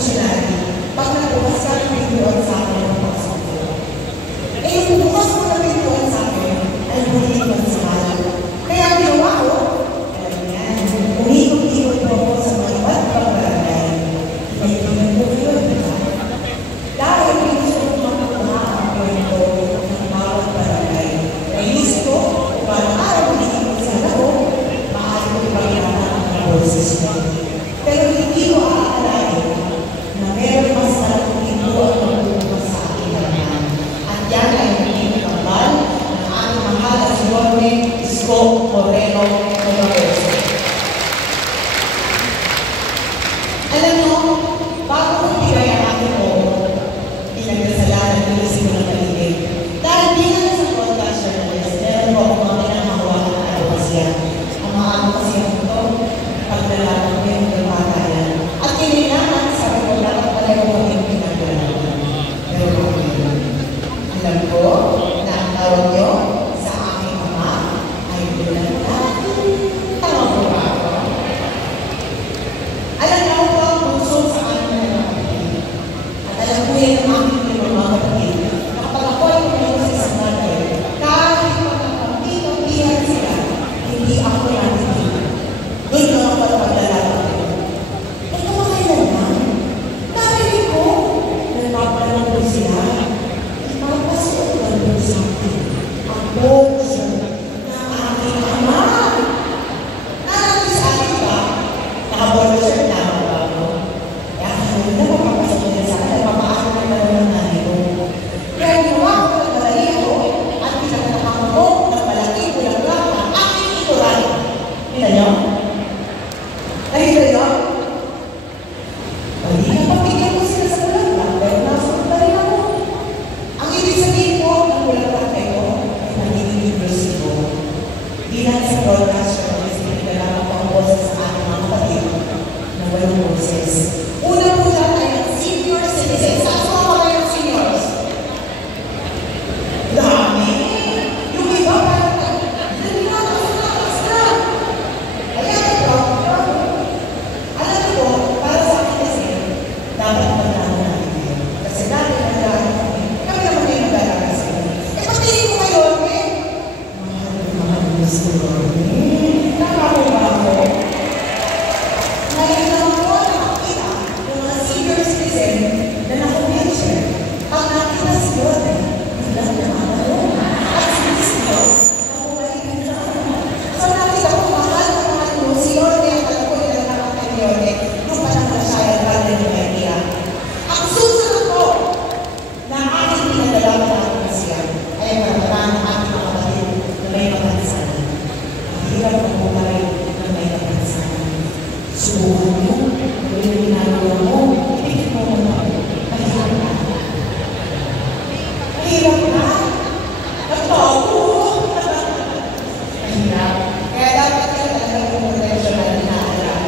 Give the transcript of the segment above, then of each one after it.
missionary, pag nabukas ka ng pintuan sa akin ng pagsuko. Eh, yung bukas mo na pintuan sa akin, ay bulitan sa mahal. Kaya ginawa ko, alam niyan, umikot-ikot po ako sa mga iba't ibang barangay. Naibigan ko yun, diba? Dahil gusto ko makuha ang kwento ng bawat barangay. Nainis ko, para araw umiikot sa laro, maaari ko ipagkita ang boses mo. Pero hindi ko aalain na meron mas malaking pintuan ang magbubukas sa akin naman. At yan ay hindi kambal ng aming mahal na si Jorge Isko Moreno Monagoso. Alam mo, bago ko bigay ang aking oras, pinagdasalanan ko yung sinulang paligid. Dahil bilang sa broadcast journalist, meron ko akong mga pinakahawakan na advokasya. Ang mga advokasya ko, pagdalaman ko yung pagpapatayan. At kailangan, sabi ko, dapat pala yung mga pinagdalaman. Pero alam ko na ang tawag nyo sa aking ama ay bulan na. Tama po ba ako? Alam niyo po ang bunso sa aking mga kapatid. At alam ko yan ang aking mga kapatid. Na kapag ako ay pumunta sa isang bagay, kahit pagkakampi-kampihan sila, hindi ako natitigil. Doon na ang pagpagdalaman ko. Eh, kumakailan lang. Narinig ko, nagpapalang ko sila. Magpasuot ko sa akin. Ang bunso ng aking ama. Narating sa akin ba? Nakabolso na ako. Kaya kami na magpapasuot sa akin. Nagpapaan na naman ng nanay ko. Kaya ginawa ko ng malaki ko at pinagtatapang ko ng malaki bulaklak ang aking ituran. Kita niyo? Nakita niyo? Hindi na pagkigyan ko sila sa bulaklak. Pero nasunod na rin ako. Ang ibig sabihin ko ng bulaklak na ito ay nagiging libros ko. Bilang sa broadcast journalist, pinagdalaman ko ang boses sa aking mga kapatid na walang boses. Una po dyan ay ang senior citizens. Saan sa mga kayo ng seniors? Dami! Yung iba parang hindi na nakasalakas na. Ayan ito. Alam ko, para sa akin kasi, dapat magdalaman natin yun. Kasi dati nagdalaman kami. Kami naman kayo nagdalaman sa inyo. Eh, pagtingin ko kayo, eh? Mahal gusto eh. Tama ko ba ako? Ngayon lang po nakakita yung mga senior citizen na naka-wheelchair. Pag nakita si God, hindi na naman. At si God, nakabalikan na. So nakita ko, mahal na mahal mo, si Lorde, ang alam ko yung nagkakata ni Lorde, nung panang na siya yung brother ni Maria. Ang susunod ko na aking pinadalaman na aking siya ay marami ng aking mga kapatid na may mapansanan. Ang hirap ng buhay na may mapansanan. Subukan mo, gawin yung ginagawa mo, ipigit mo mo. Mahirap na. Mahirap na. Nagtago. Mahirap. Kaya dapat yan talaga yung professional na alam.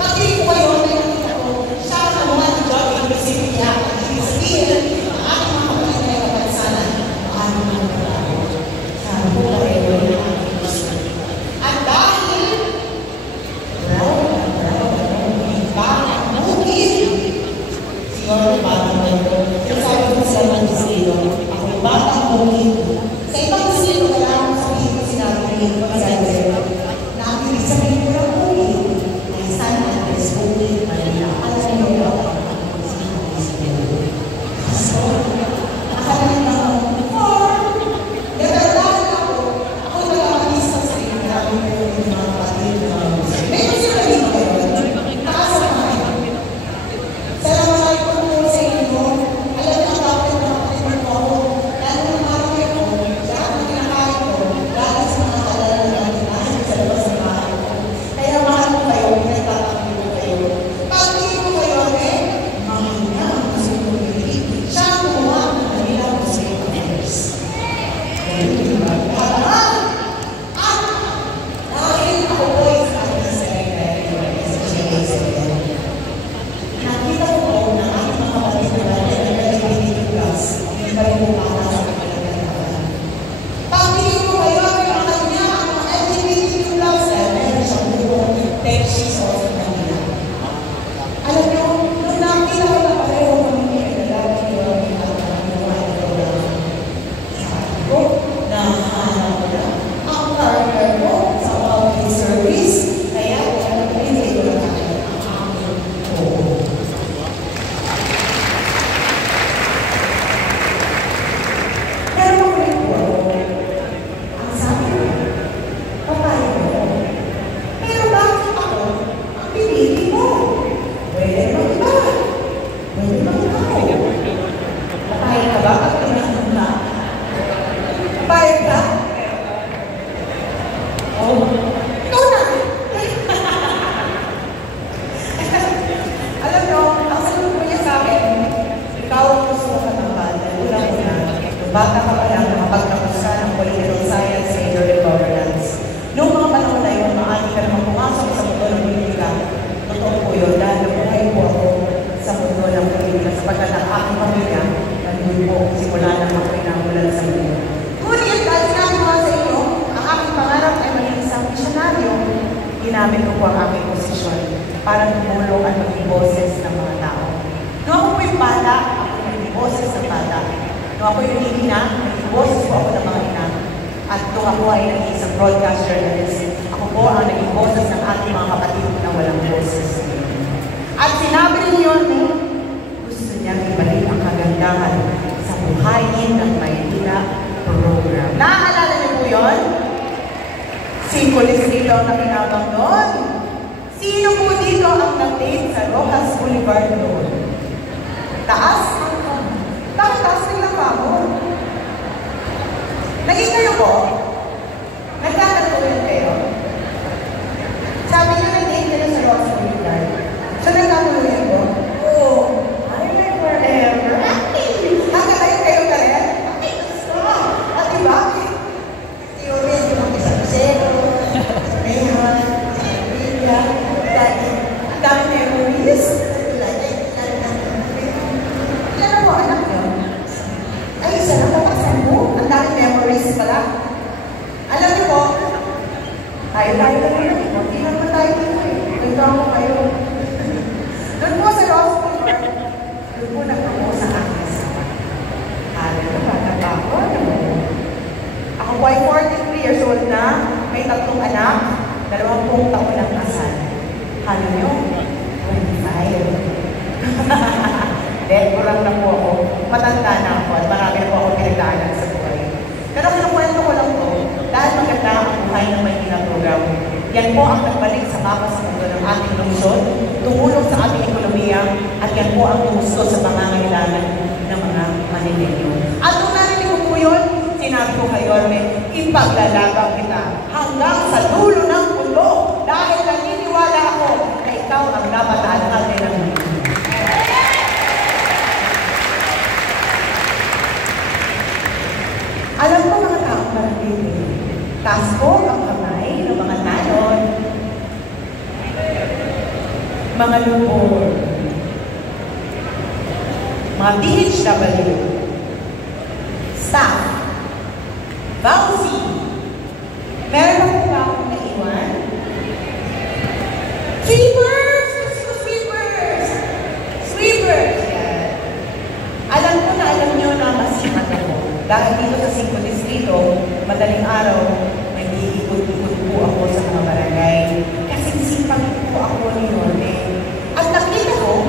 Pag-ibig ko kayo, Nung bata ka pa lang, nakapagtapos ka ng political science, major in governance. Noong mga panahon na yun, maaari ka naman pumasok sa mundo ng politika. Totoo po yun, dahil nabuhay po ako sa mundo ng politika sapagkat ang aking pamilya, nandun po, simula nang ako'y namulan sa mundo. Ngunit, dahil sinabi ko sa inyo, ang aking pangarap ay maging isang misyonaryo, ginamit ko po ang aking posisyon para tumulong at maging boses ng mga tao. Noong ako po'y bata, ako naging boses ng bata. Noong ako'y naging ina, naging boses po ako ng mga ina. At noong ako ay naging isang broadcast journalist, ako po ang naging boses ng ating mga kapatid na walang boses. At sinabi ni Yorme, gusto niyang ibalik ang kagandahan sa Buhayin ng Maynila program. Naaalala niyo po yun? Simbolis dito ang nakinabang doon. Sino po dito ang nag-date sa Rojas Boulevard doon? Taas ang kamo. Bakit taas nilang kamo? Naging kayo po? Nagkakatuloy kayo? Sabi niyo nag-date nila sa Rojas Boulevard. So nagkakatuloy ko? Oo. I like forever. Hanggang kayo ka rin? Ay, gusto. At diba? Theory, yung isa-isero. Ang dami memories. Ilan na po anak nyo? Ay, isa lang kapaksan mo. Ang dami memories pala. Alam niyo po, tayo lang yun. Hindi naman tayo dito eh. Ito ako kayo. Doon po sa Ross Boulevard, doon po nagpamo sa aking asawa. Alam na ba, nagpako? Ako po ay 43 years old na, may 3 anak, 20 taon ng kasal. Halo nyo? 25. Kurang na po ako. Matanda na ako at marami na po ako pinagdaanan sa buhay. Pero kinukwento ko lang po, dahil maganda ang buhay ng Maynila program. Yan po ang nagbalik sa mapa sa mundo ng ating lungsod, tumulong sa ating ekonomiya, at yan po ang tumusto sa pangangailangan ng mga Manileño. At nung narinig ko po yun, sinabi ko kay Yorme, ipaglalaban kita hanggang sa dulo ng mundo dahil naniniwala ako na ikaw ang napataan natin ng mundo. Alam ko mga taong marami, taas ko ang kamay ng mga talon, mga lupor, mga DHW, staff, Bausi, meron ako ba akong naiwan? Sweepers! Gusto sweepers! Sweepers! Yan. Alam ko na alam nyo na masipat ako. Dahil dito sa 5 distrito, madaling araw, nag-iikot-ikot po ako sa mga barangay. Kasi sipag po ako ni Yorme. At nakita ko,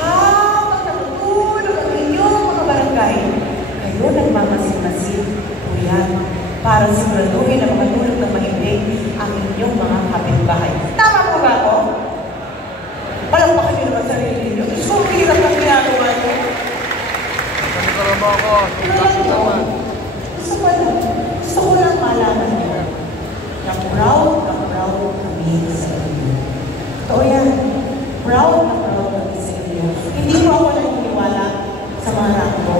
habang natutulog ang inyong mga barangay, kayo nagmamasid-masid po yan para siguraduhin na makatulog ng mahimbing ang inyong mga kapitbahay. Tama po ba ako? Palakpakan nyo naman sarili ninyo. Diyos ko, hirap ang ginagawa nyo. Gusto ko lang malaman nyo na proud kami sa inyo. Totoo yan. Proud kami sa inyo. Hindi ko ako naniniwala sa mga rangko.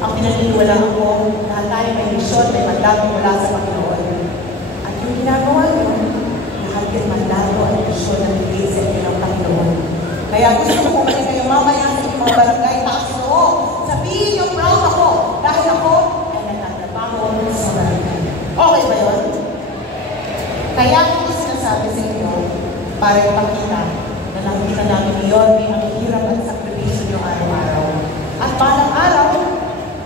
Ang pinaniniwala ko, lahat tayo may misyon, may mandato mula sa Panginoon. At yung ginagawa nyo, lahat yung mandato at misyon na bigay sa inyo ng Panginoon. Kaya gusto ko kung kayo mamaya sa inyong mga barangay, taas ko. Sabihin yung proud ako dahil ako ay nagtatrabaho sa barangay. Okay ba yun? Kaya ko sinasabi sa inyo para ipakita na nakikita namin ni Yorme ang hirap at sakripisyo niyo araw-araw. At balang araw,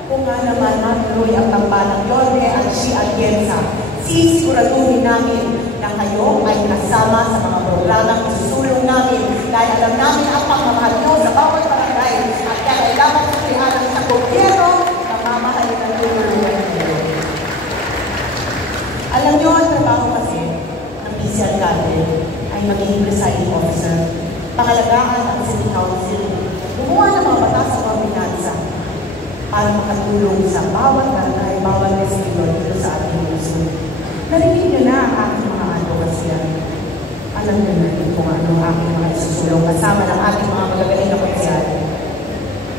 kung nga naman matuloy ang tambalang Yorme at si Atienza, sisiguraduhin namin na kayo ay kasama sa mga programang isusulong namin dahil alam namin ang pagmamahal nyo sa bawat barangay at kaya dapat sabihan sa gobyerno na mamahalin ang tulungan nyo. Alam nyo, ang trabaho kasi ng PCL Garden ay maging presiding officer, pangalagaan ang City Council, gumawa ng mga batas sa pambinansa para makatulong sa bawat barangay, bawat distrito dito sa ating lungsod. Narinig nyo na ang aking mga advokasya. Alam nyo na kung ano ang aking mga isusulong kasama ng ating mga magagaling na konsyal.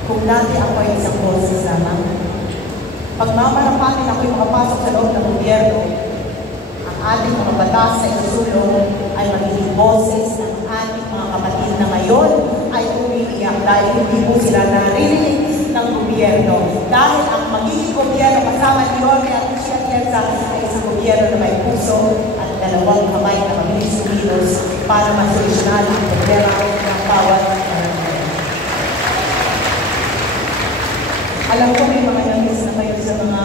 Kung dati ako ay isang boses lamang, pagmamarapatin ako'y makapasok sa loob ng gobyerno, ang ating mga batas sa isusulong ay magiging boses ng ating mga kapatid na ngayon ay umiiyak dahil hindi po sila naririnig ng gobyerno. Dahil ang magiging gobyerno kasama ni Yorme at Michelle Tienza ay isang gobyerno na may puso at dalawang kamay na mabilis sumilos para masolusyonan ang problema ng bawat barangay. Alam ko may mga nangis na kayo sa mga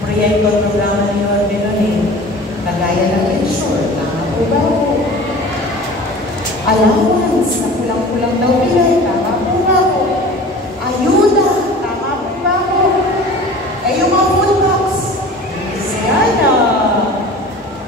proyekto at programa ni Yorme noon eh. Kagaya ng insure, tama po ba? Allowance na kulang-kulang daw bilay, tama po ba po? Ayuda, tama po ba po? Eh yung mga food box, sana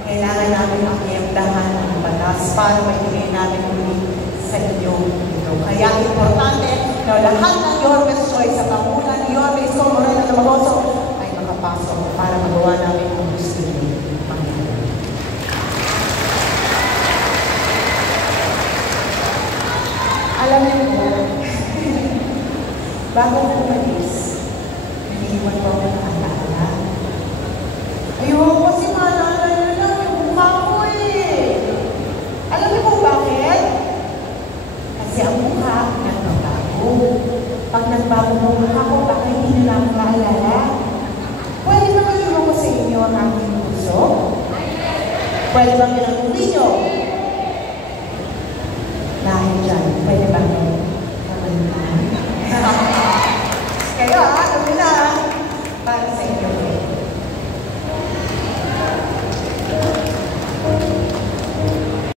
kailangan namin akiamdahan ang batas para maibigay namin ulit sa inyo ito. Kaya importante na lahat ng Yorme's Choice sa pangunan ni Yorme Isko Moreno Lumagoso ay makapasok para magawa namin ang gusto niyo. Alam niyo po, bago ko umalis, niliwan ko ako ng alaala. Ayun, kasi maalala nyo lang yung mukha ko eh. Alam niyo po bakit? Kasi ang mukha nagbabago. Pag nagbago ng mukha ko, baka hindi na lang maalala. Pwede ba mag-iwan ko sa inyo ang aking puso? Pwede ba pinag-uli nyo? Dahil dyan, pwede ba? Kaya,